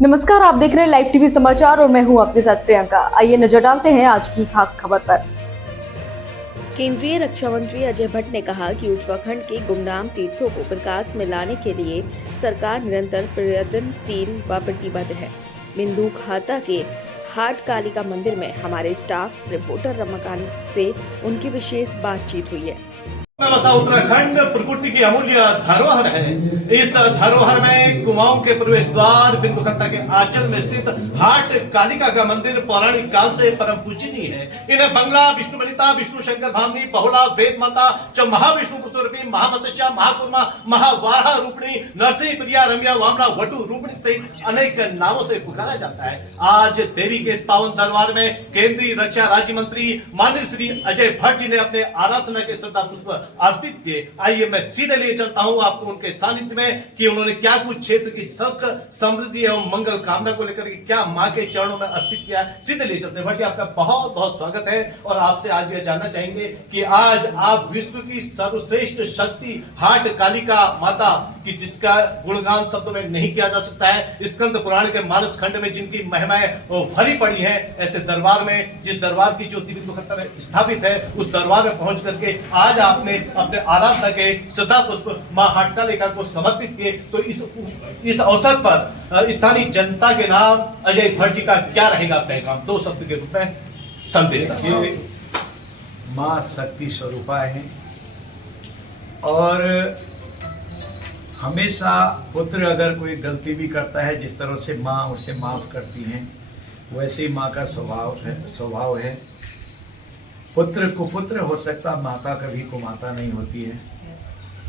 नमस्कार, आप देख रहे हैं लाइव टीवी समाचार और मैं हूं आपके साथ प्रियंका। आइए नजर डालते हैं आज की खास खबर पर। केंद्रीय रक्षा मंत्री अजय भट्ट ने कहा कि उत्तराखंड के गुमनाम तीर्थों को प्रकाश में लाने के लिए सरकार निरंतर प्रयत्नशील व प्रतिबद्ध है। बिंदु खाता के हाट कालिका मंदिर में हमारे स्टाफ रिपोर्टर रमाकांत से उनकी विशेष बातचीत हुई है। बसा उत्तराखंड प्रकृति की अमूल्य धरोहर है। इस धरोहर में कुमाऊं के प्रवेश द्वार बिंदुखत्ता के आंचल में स्थित हाट कालिका का मंदिर पौराणिक काल से परम पूजनीय है। इन्हें बंगला, विष्णु वनिता, विष्णु शंकर भामिनी, बहुला, वेद माता, महाविष्णु कुशरूपी, महामत्स्या, महाकुर्मा, महावाहा रूपणी, नरसिंह प्रिया, रम्या, वामना, वटु रूपणी सहित अनेक नामों से पुकारा जाता है। आज देवी के इस पावन दरबार में केंद्रीय रक्षा राज्य मंत्री माननीय श्री अजय भट्ट जी ने अपने आराधना के श्रद्धा पुष्प अर्पित किए। आइए मैं सीधे ले चलता हूं आपको उनके सानिध्य में कि उन्होंने क्या कुछ क्षेत्र की सुख, समृद्धि एवं मंगल कामना को लेकर के क्या मां के चरणों में अर्पित किया। सीधे ले चलते हैं। भट्ट जी, आपका बहुत बहुत स्वागत है और आपसे आज यह जानना चाहेंगे कि आज आप विश्व की सर्वश्रेष्ठ शक्ति हाट कालिका माता की जिसका गुणगान शब्दों में नहीं किया जा सकता है, स्कंद पुराण के मानस खंड में जिनकी महिमाएं भरी पड़ी है, ऐसे दरबार में जिस दरबार की ज्योति बिंदुखत्ता में स्थापित है, उस दरबार में पहुंच करके आज आपने अपने आराधना के श्रद्धा पुष्प मां हाट कालिका को समर्पित किए। तो इस अवसर पर स्थानीय जनता के नाम अजय भट्ट जी का क्या रहेगा पैगाम, दो शब्द के रूप में संदेश। मां शक्ति स्वरूपा है और हमेशा पुत्र अगर कोई गलती भी करता है, जिस तरह से माँ उसे माफ करती हैं, वैसे ही माँ का स्वभाव है। पुत्र कुपुत्र हो सकता, माता कभी कुमाता नहीं होती है।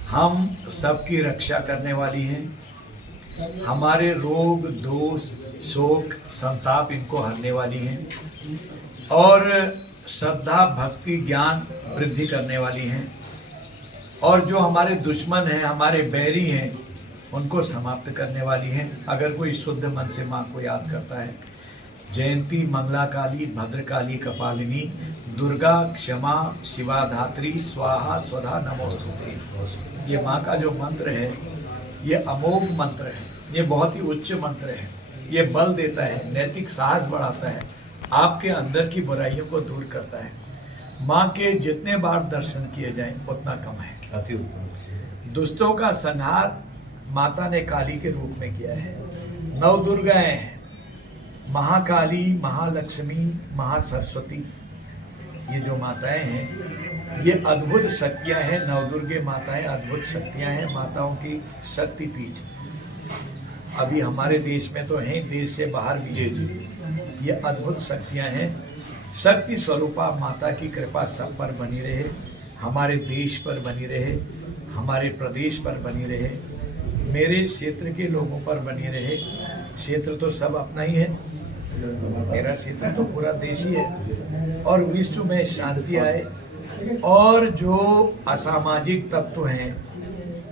हम सबकी रक्षा करने वाली हैं। हमारे रोग, दोष, शोक, संताप इनको हरने वाली हैं और श्रद्धा, भक्ति, ज्ञान वृद्धि करने वाली हैं। और जो हमारे दुश्मन हैं, हमारे बैरी हैं, उनको समाप्त करने वाली हैं अगर कोई शुद्ध मन से माँ को याद करता है। जयंती मंगला काली, भद्रकाली, कपालिनी, दुर्गा, क्षमा, शिवा धात्री, स्वाहा स्वधा नमोस्तुते। ये माँ का जो मंत्र है, ये अमोघ मंत्र है, ये बहुत ही उच्च मंत्र है। ये बल देता है, नैतिक साहस बढ़ाता है, आपके अंदर की बुराइयों को दूर करता है। माँ के जितने बार दर्शन किए जाएं उतना कम है। दुष्टों का संहार माता ने काली के रूप में किया है। 9 दुर्गाएं हैं, महाकाली, महालक्ष्मी, महासरस्वती। ये जो माताएं हैं, ये अद्भुत शक्तियां हैं। 9 दुर्गे माताएं अद्भुत शक्तियां हैं, माताओं की शक्तिपीठ। अभी हमारे देश में तो हैं, देश से बाहर भी ये अद्भुत शक्तियां हैं। शक्ति स्वरूपा माता की कृपा सब पर बनी रहे, हमारे देश पर बनी रहे, हमारे प्रदेश पर बनी रहे, मेरे क्षेत्र के लोगों पर बनी रहे। क्षेत्र तो सब अपना ही है, मेरा क्षेत्र तो पूरा देश ही है। और विश्व में शांति आए और जो असामाजिक तत्व हैं,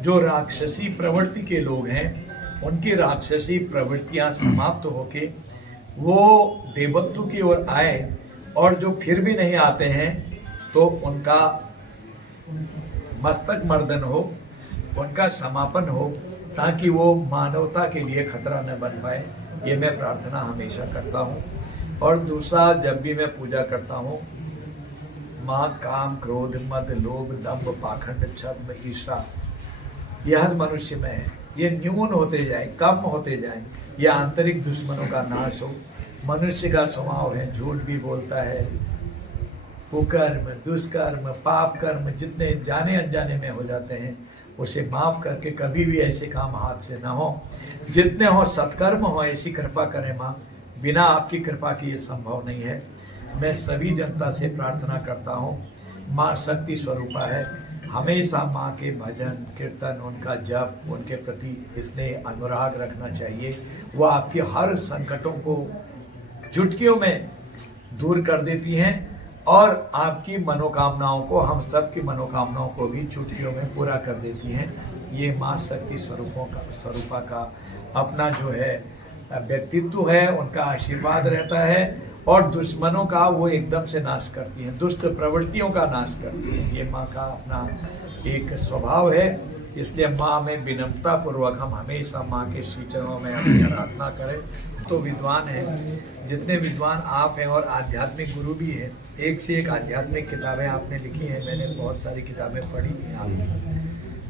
जो राक्षसी प्रवृत्ति के लोग हैं, उनकी राक्षसी प्रवृत्तियां समाप्त होके वो देवत्व की ओर आए। और जो फिर भी नहीं आते हैं तो उनका मस्तक मर्दन हो, उनका समापन हो, ताकि वो मानवता के लिए खतरा न बन पाए। ये मैं प्रार्थना हमेशा करता हूँ। और दूसरा, जब भी मैं पूजा करता हूँ, माँ काम, क्रोध, मद, लोभ, दंभ, पाखंड, छद्म, ईर्ष्या, यह हर मनुष्य में है। ये न्यून होते जाए, कम होते जाए, यह आंतरिक दुश्मनों का नाश हो। मनुष्य का स्वभाव है, झूठ भी बोलता है, कुकर्म, दुष्कर्म, पाप कर्म जितने जाने अनजाने में हो जाते हैं, उसे माफ करके कभी भी ऐसे काम हाथ से ना हो। जितने हो सत्कर्म हो, ऐसी कृपा करें माँ। बिना आपकी कृपा के ये संभव नहीं है। मैं सभी जनता से प्रार्थना करता हूँ, माँ शक्ति स्वरूपा है। हमेशा माँ के भजन कीर्तन, उनका जप, उनके प्रति स्नेह अनुराग रखना चाहिए। वो आपके हर संकटों को चुटकियों में दूर कर देती हैं और आपकी मनोकामनाओं को, हम सब की मनोकामनाओं को भी चुटकियों में पूरा कर देती हैं। ये माँ शक्ति स्वरूपा का अपना जो है व्यक्तित्व है, उनका आशीर्वाद रहता है और दुश्मनों का वो एकदम से नाश करती हैं, दुष्ट प्रवृत्तियों का नाश करती हैं। ये माँ का अपना एक स्वभाव है इसलिए माँ में विनम्रता पूर्वक हम हमेशा माँ के श्री चरणों में अपनी आराधना करें। तो विद्वान हैं, जितने विद्वान आप हैं और आध्यात्मिक गुरु भी हैं, एक से एक आध्यात्मिक किताबें आपने लिखी हैं, मैंने बहुत सारी किताबें पढ़ी हैं आपकी।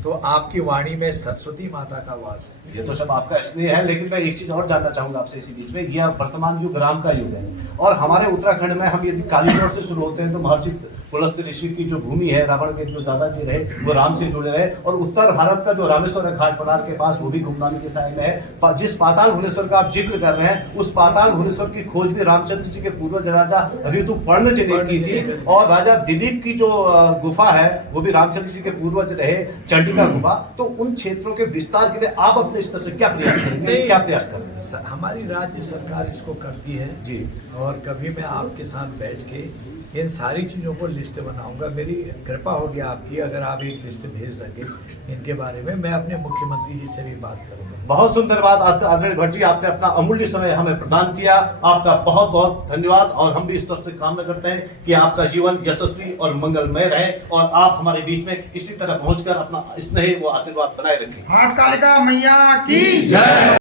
तो आपकी वाणी में सरस्वती माता का वास है। ये तो सब आपका स्नेह है, लेकिन मैं एक चीज और जानना चाहूंगा आपसे इसी बीच में। यह वर्तमान युग राम का युग है और हमारे उत्तराखंड में हम यदि कालीगढ़ से शुरू होते हैं तो महर्षि पुलस्त्य ऋषि की जो भूमि है, रावण के जो दादाजी रहे वो राम से जुड़े रहे, और उत्तर भारत का जो रामेश्वर है घाट पनार के पास, वो भी गुमनामी के साय में है। जिस पाताल भुवनेश्वर का आप जिक्र कर रहे हैं, उस पाताल भुवनेश्वर की खोज भी रामचंद्र जी के पूर्वज राजा ऋतुपर्ण जी ने की थी, और राजा दिलीप की जो गुफा है वो भी रामचंद्र जी के पूर्वज रहे, चंडिका गुफा। तो उन क्षेत्रों के विस्तार के लिए आप अपने स्तर से क्या प्रयास करेंगे, क्या प्रयास करेंगे? हमारी राज्य सरकार इसको करती है जी, और कभी मैं आपके साथ बैठ के इन सारी चीज़ों को लिस्ट बनाऊंगा। मेरी कृपा होगी आपकी, अगर आप एक लिस्ट भेज देंगे इनके बारे में, मैं अपने मुख्यमंत्री जी से भी बात करूंगा। बहुत सुंदर बात आदरणीय भट्ट जी, आपने अपना अमूल्य समय हमें प्रदान किया, आपका बहुत बहुत धन्यवाद। और हम भी इस तरह से कामना करते हैं कि आपका जीवन यशस्वी और मंगलमय रहे और आप हमारे बीच में इसी तरह पहुंचकर अपना स्नेह व आशीर्वाद बनाए रखें। हाट कालिका मैया की जय।